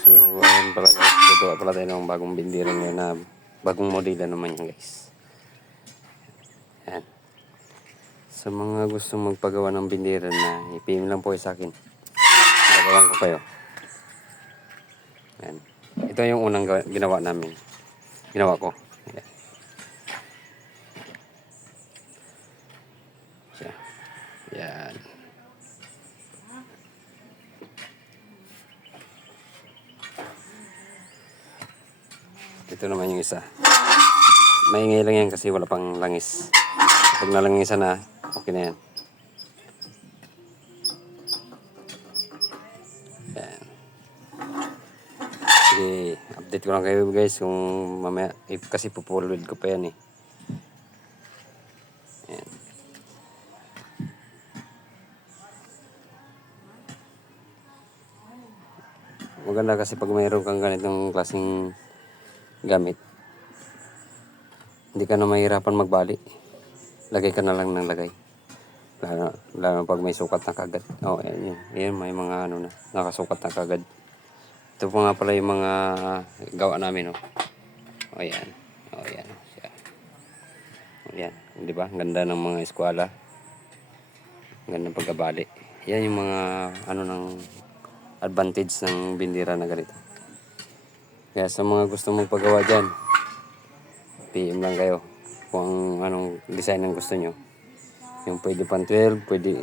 So, ayun pala guys. Gagawa pala tayo ng bagong bindira ngayon na bagong modela naman yan guys. Ayan. Sa mga gusto magpagawa ng bindira na i-PM lang po sa akin. Gagawan ko kayo. Ayan. Ito yung unang ginawa namin. Ginawa ko. Ayan. Siya. Ayan. Ito naman yung isa. Maingay lang yan kasi wala pang langis. Pag nalangisan na, okay na yan. Ayan. Sige, update ko lang kayo guys kung mamaya, kasi pupulod ko pa yan eh. Ayan. Maganda kasi pag mayroon kang ganitong klaseng gamit, hindi ka na mahirapan magbali. Lagay ka na lang ng lagay. Lalo pag may sukat na kagad. Oh, ayan yun. Ayan, may mga ano na, nakasukat na kagad. Ito po nga pala yung mga gawa namin, oh. Oh, ayan. Oh, ayan. Siya. Oh, ayan. Di ba? Ganda ng mga eskwela. Ganda ng pagkabali. Yan yung mga ano ng advantage ng bindira na ganito. Kaya sa mga gusto magpagawa dyan, PM lang kayo kung anong design ang gusto nyo. Yung pwede pang 12, pwede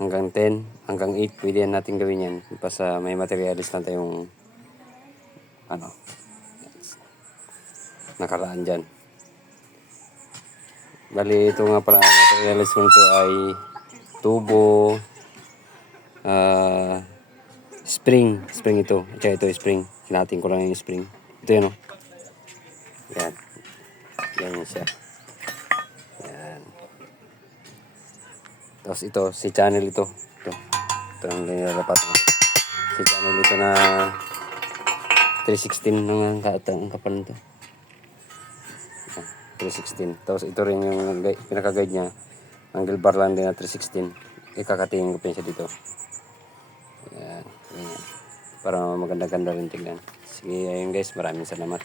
hanggang 10, hanggang 8, pwede yan natin gawin yan. Basta may materialis lang tayong ano, nakaraan dyan. Bali, ito nga pala, materialis ko nito ay tubo, spring ito. At saka ito spring. Hinatin ko lang yung spring. Ito yun, oh. Yan. Yan yun siya. Yan. Tapos ito, si channel ito. Ito ang nilalapat. Si channel ito na 316 ng ang kapal nito. 316. Tapos ito rin yung pinaka-guide niya. Angle bar lang din na 316. Ikakatingin ko pa siya dito. Yan. Yan. Para maganda-ganda rin tingnan. Sige, ayun guys. Maraming salamat.